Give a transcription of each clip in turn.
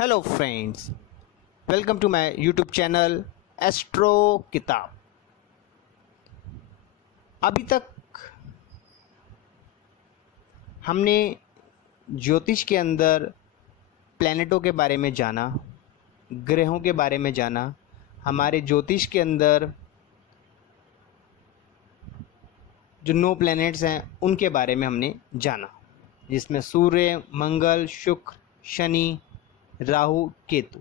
Hello friends, welcome to my YouTube channel Astro Kitab. अभी तक हमने ज्योतिष के अंदर प्लैनेटों के बारे में जाना, ग्रहों के बारे में जाना। हमारे ज्योतिष के अंदर जो 9 प्लैनेट्स हैं उनके बारे में हमने जाना, जिसमें सूर्य, मंगल, शुक्र, शनि, राहु, केतु।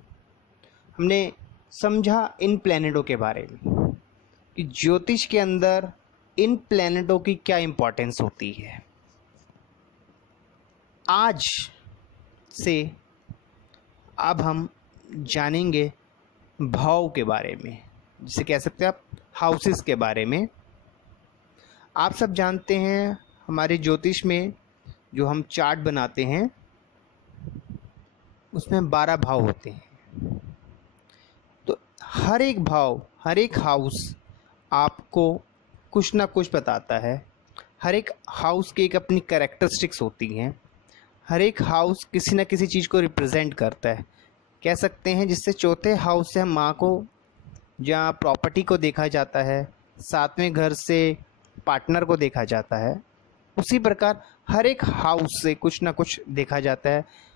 हमने समझा इन प्लैनेटों के बारे में कि ज्योतिष के अंदर इन प्लैनेटों की क्या इम्पोर्टेंस होती है। आज से अब हम जानेंगे भाव के बारे में, जिसे कह सकते हैं आप हाउसेस के बारे में। आप सब जानते हैं हमारे ज्योतिष में जो हम चार्ट बनाते हैं उसमें 12 भाव होते हैं। तो हर एक भाव, हर एक हाउस आपको कुछ ना कुछ बताता है। हर एक हाउस की एक अपनी कैरेक्टरिस्टिक्स होती हैं। हर एक हाउस किसी न किसी चीज़ को रिप्रेजेंट करता है। कह सकते हैं जिससे चौथे हाउस से हम माँ को या प्रॉपर्टी को देखा जाता है, 7वें घर से पार्टनर को देखा जाता है। उसी प्रकार हर एक हाउस से कुछ ना कुछ देखा जाता है।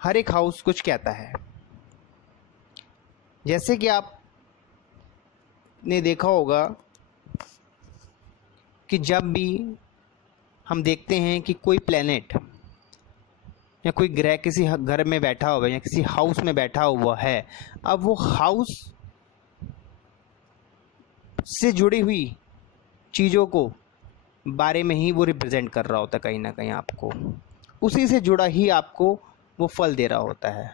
हर एक हाउस कुछ कहता है। जैसे कि आप ने देखा होगा कि जब भी हम देखते हैं कि कोई प्लेनेट या कोई ग्रह किसी घर में बैठा हुआ है या किसी हाउस में बैठा हुआ है, अब वो हाउस से जुड़ी हुई चीज़ों को बारे में ही वो रिप्रेजेंट कर रहा होता है। कहीं ना कहीं आपको उसी से जुड़ा ही आपको वो फल दे रहा होता है।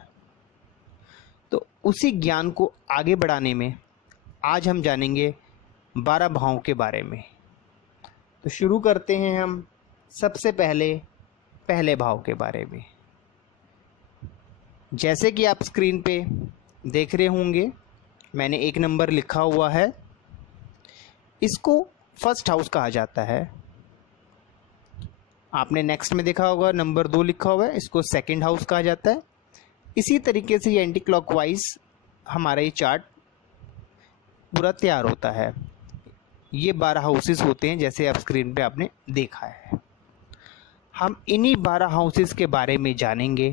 तो उसी ज्ञान को आगे बढ़ाने में आज हम जानेंगे 12 भावों के बारे में। तो शुरू करते हैं हम सबसे पहले भाव के बारे में। जैसे कि आप स्क्रीन पे देख रहे होंगे, मैंने 1 नंबर लिखा हुआ है। इसको फर्स्ट हाउस कहा जाता है। आपने नेक्स्ट में देखा होगा नंबर 2 लिखा हुआ है, इसको सेकंड हाउस कहा जाता है। इसी तरीके से ये एंटी क्लॉकवाइज हमारा ये चार्ट पूरा तैयार होता है। ये 12 हाउसेस होते हैं जैसे आप स्क्रीन पे आपने देखा है। हम इन्हीं 12 हाउसेस के बारे में जानेंगे।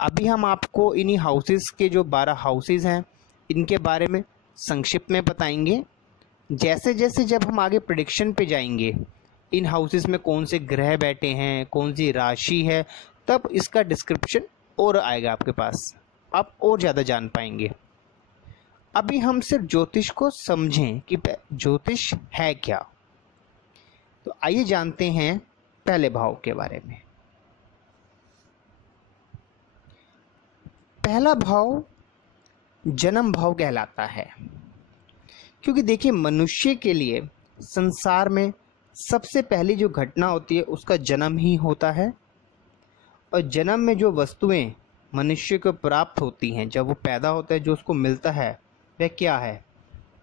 अभी हम आपको इन्हीं हाउसेस के जो 12 हाउसेस हैं इनके बारे में संक्षिप्त में बताएंगे। जैसे जैसे जब हम आगे प्रेडिक्शन पे जाएंगे, इन हाउसेस में कौन से ग्रह बैठे हैं, कौन सी राशि है, तब इसका डिस्क्रिप्शन और आएगा आपके पास, आप और ज़्यादा जान पाएंगे। अभी हम सिर्फ ज्योतिष को समझें कि ज्योतिष है क्या। तो आइए जानते हैं पहले भाव के बारे में। पहला भाव जन्म भाव कहलाता है, क्योंकि देखिए मनुष्य के लिए संसार में सबसे पहली जो घटना होती है उसका जन्म ही होता है। और जन्म में जो वस्तुएं मनुष्य को प्राप्त होती हैं, जब वो पैदा होता है, जो उसको मिलता है वह क्या है?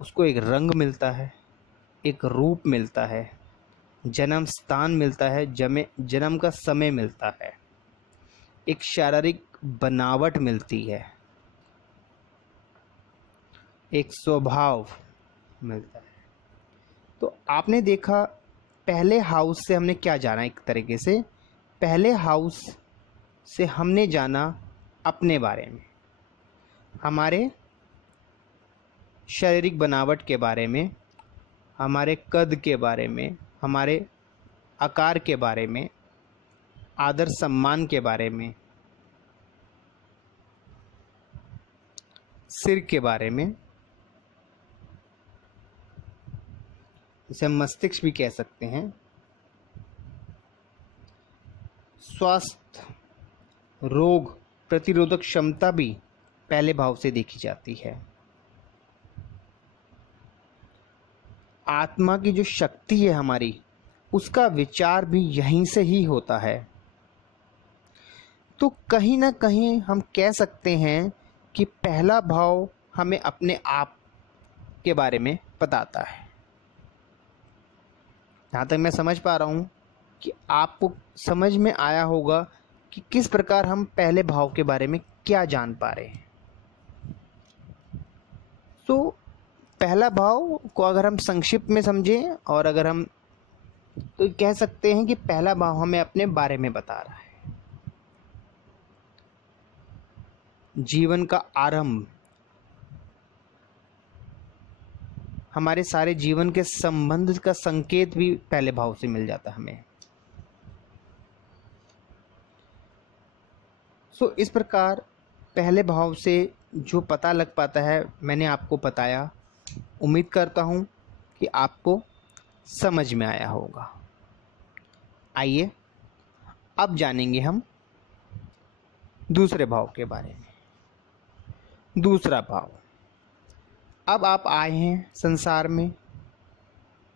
उसको एक रंग मिलता है, एक रूप मिलता है, जन्म स्थान मिलता है, जन्म का समय मिलता है, एक शारीरिक बनावट मिलती है, एक स्वभाव मिलता है। तो आपने देखा पहले हाउस से हमने क्या जाना। एक तरीके से पहले हाउस से हमने जाना अपने बारे में, हमारे शारीरिक बनावट के बारे में, हमारे कद के बारे में, हमारे आकार के बारे में, आदर सम्मान के बारे में, सिर के बारे में, इसे मस्तिष्क भी कह सकते हैं। स्वास्थ्य, रोग प्रतिरोधक क्षमता भी पहले भाव से देखी जाती है। आत्मा की जो शक्ति है हमारी, उसका विचार भी यहीं से ही होता है। तो कहीं ना कहीं हम कह सकते हैं कि पहला भाव हमें अपने आप के बारे में बताता है। जहाँ तक मैं समझ पा रहा हूँ कि आपको समझ में आया होगा कि किस प्रकार हम पहले भाव के बारे में क्या जान पा रहे हैं। तो पहला भाव को अगर हम संक्षिप्त में समझें और अगर हम तो कह सकते हैं कि पहला भाव हमें अपने बारे में बता रहा है, जीवन का आरंभ, हमारे सारे जीवन के संबंध का संकेत भी पहले भाव से मिल जाता है हमें। सो इस प्रकार पहले भाव से जो पता लग पाता है मैंने आपको बताया। उम्मीद करता हूँ कि आपको समझ में आया होगा। आइए अब जानेंगे हम दूसरे भाव के बारे में। दूसरा भाव, अब आप आए हैं संसार में,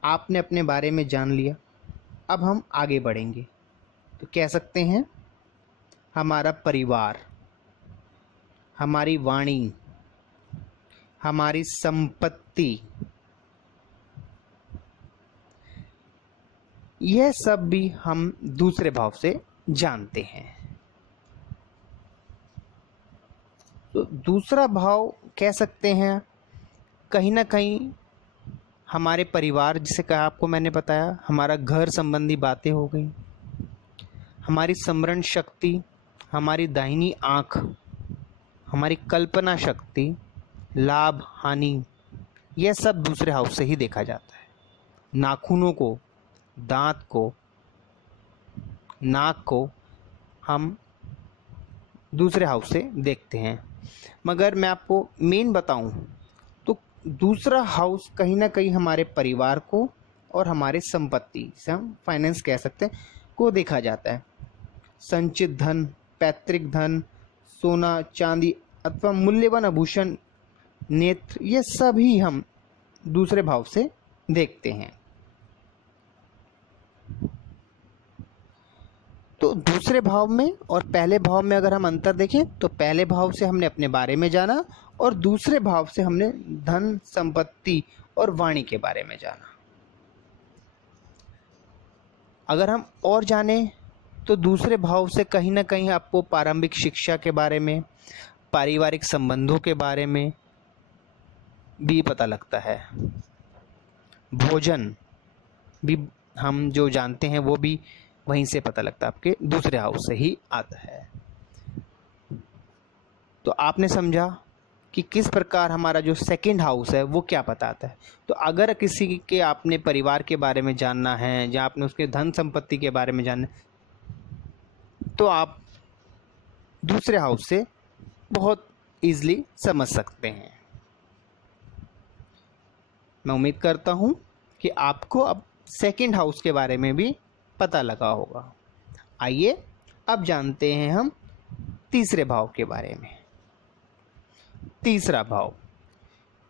आपने अपने बारे में जान लिया, अब हम आगे बढ़ेंगे तो कह सकते हैं हमारा परिवार, हमारी वाणी, हमारी संपत्ति, यह सब भी हम दूसरे भाव से जानते हैं। तो दूसरा भाव कह सकते हैं कहीं ना कहीं हमारे परिवार, जिसे कहा आपको मैंने बताया, हमारा घर संबंधी बातें हो गई, हमारी स्मरण शक्ति, हमारी दाहिनी आँख, हमारी कल्पना शक्ति, लाभ हानि, यह सब दूसरे हाउस से ही देखा जाता है। नाखूनों को, दांत को, नाक को हम दूसरे हाउस से देखते हैं। मगर मैं आपको मेन बताऊं तो दूसरा हाउस कहीं ना कहीं हमारे परिवार को और हमारे संपत्ति से, हम फाइनेंस कह सकते हैं, को देखा जाता है। संचित धन, पैतृक धन, सोना चांदी अथवा मूल्यवान आभूषण, नेत्र, ये सभी हम दूसरे भाव से देखते हैं। तो दूसरे भाव में और पहले भाव में अगर हम अंतर देखें तो पहले भाव से हमने अपने बारे में जाना और दूसरे भाव से हमने धन, संपत्ति और वाणी के बारे में जाना। अगर हम और जाने तो दूसरे भाव से कहीं ना कहीं आपको प्रारंभिक शिक्षा के बारे में, पारिवारिक संबंधों के बारे में भी पता लगता है। भोजन भी हम जो जानते हैं वो भी वहीं से पता लगता है, आपके दूसरे हाउस से ही आता है। तो आपने समझा कि किस प्रकार हमारा जो सेकंड हाउस है वो क्या बताता है। तो अगर किसी के आपने परिवार के बारे में जानना है या आपने उसके धन संपत्ति के बारे में जानना है तो आप दूसरे हाउस से बहुत ईजिली समझ सकते हैं। मैं उम्मीद करता हूँ कि आपको अब सेकंड हाउस के बारे में भी पता लगा होगा। आइए अब जानते हैं हम तीसरे भाव के बारे में। तीसरा भाव,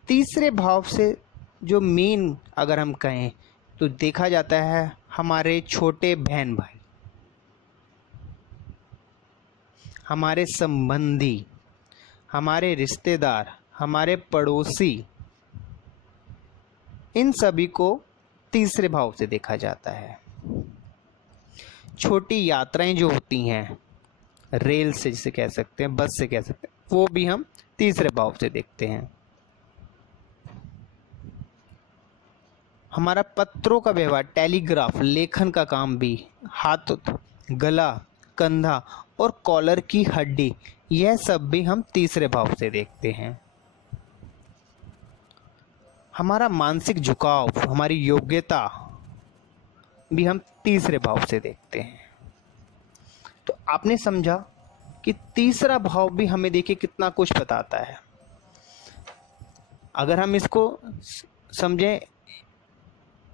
तीसरे भाव से जो मेन अगर हम कहें तो देखा जाता है हमारे छोटे बहन भाई, हमारे संबंधी, हमारे रिश्तेदार, हमारे पड़ोसी, इन सभी को तीसरे भाव से देखा जाता है। छोटी यात्राएं जो होती हैं, रेल से जिसे कह सकते हैं, बस से कह सकते हैं, वो भी हम तीसरे भाव से देखते हैं। हमारा पत्रों का व्यवहार, टेलीग्राफ, लेखन का काम भी, हाथ, गला, कंधा और कॉलर की हड्डी, यह सब भी हम तीसरे भाव से देखते हैं। हमारा मानसिक झुकाव, हमारी योग्यता भी हम तीसरे भाव से देखते हैं। तो आपने समझा कि तीसरा भाव भी हमें देखिए कितना कुछ बताता है। अगर हम इसको समझें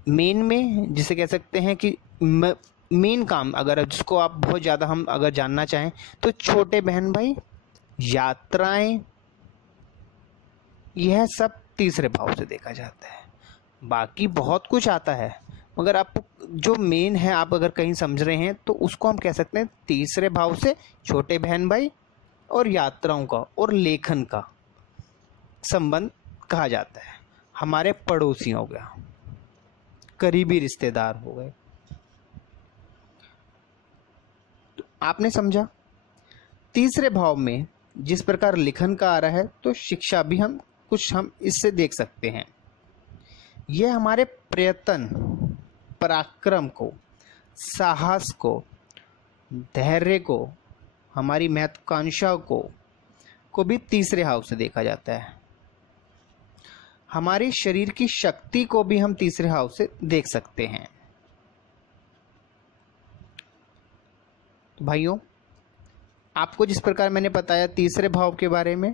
मेन में, जिसे कह सकते हैं कि मेन काम, अगर जिसको आप बहुत ज़्यादा हम अगर जानना चाहें तो छोटे बहन भाई, यात्राएं, यह सब तीसरे भाव से देखा जाता है। बाकी बहुत कुछ आता है मगर आप जो मेन है, आप अगर कहीं समझ रहे हैं तो उसको हम कह सकते हैं तीसरे भाव से छोटे बहन भाई और यात्राओं का और लेखन का संबंध कहा जाता है। हमारे पड़ोसी हो गया, करीबी रिश्तेदार हो गए। तो आपने समझा तीसरे भाव में जिस प्रकार लिखन का आ रहा है, तो शिक्षा भी हम इससे देख सकते हैं। यह हमारे प्रयत्न, पराक्रम को, साहस को, धैर्य को, हमारी महत्वाकांक्षा को भी तीसरे हाउस से देखा जाता है। हमारे शरीर की शक्ति को भी हम तीसरे हाउस से देख सकते हैं। तो भाइयों, आपको जिस प्रकार मैंने बताया तीसरे भाव के बारे में,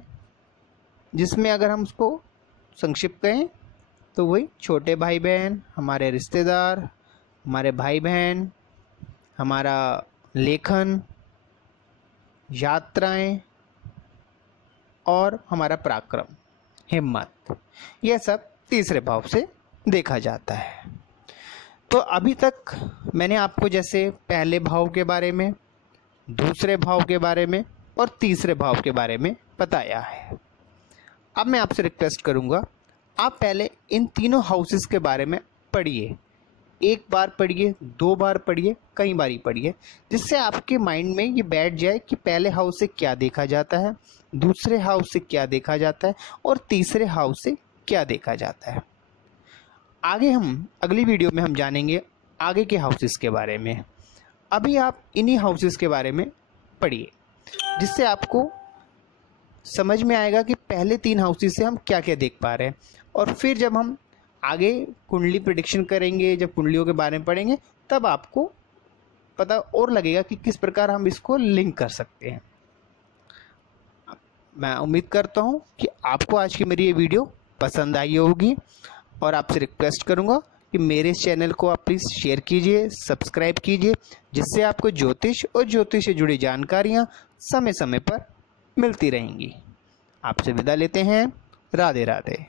जिसमें अगर हम उसको संक्षिप्त कहें तो वही छोटे भाई बहन, हमारे रिश्तेदार, हमारे भाई बहन, हमारा लेखन, यात्राएं और हमारा पराक्रम, हिम्मत, यह सब तीसरे भाव से देखा जाता है। तो अभी तक मैंने आपको जैसे पहले भाव के बारे में, दूसरे भाव के बारे में और तीसरे भाव के बारे में बताया है। अब मैं आपसे रिक्वेस्ट करूंगा, आप पहले इन तीनों हाउसेस के बारे में पढ़िए। एक बार पढ़िए, 2 बार पढ़िए, कई बारी पढ़िए, जिससे आपके माइंड में ये बैठ जाए कि पहले हाउस से क्या देखा जाता है, दूसरे हाउस से क्या देखा जाता है और तीसरे हाउस से क्या देखा जाता है। आगे हम अगली वीडियो में हम जानेंगे आगे के हाउसेस के बारे में। अभी आप इन्हीं हाउसेस के बारे में पढ़िए, जिससे आपको समझ में आएगा कि पहले 3 हाउसेस से हम क्या क्या देख पा रहे हैं। और फिर जब हम आगे कुंडली प्रेडिक्शन करेंगे, जब कुंडलियों के बारे में पढ़ेंगे, तब आपको पता और लगेगा कि किस प्रकार हम इसको लिंक कर सकते हैं। मैं उम्मीद करता हूँ कि आपको आज की मेरी ये वीडियो पसंद आई होगी, और आपसे रिक्वेस्ट करूँगा कि मेरे इस चैनल को आप प्लीज़ शेयर कीजिए, सब्सक्राइब कीजिए, जिससे आपको ज्योतिष और ज्योतिष से जुड़ी जानकारियाँ समय समय पर मिलती रहेंगी। आपसे विदा लेते हैं। राधे राधे।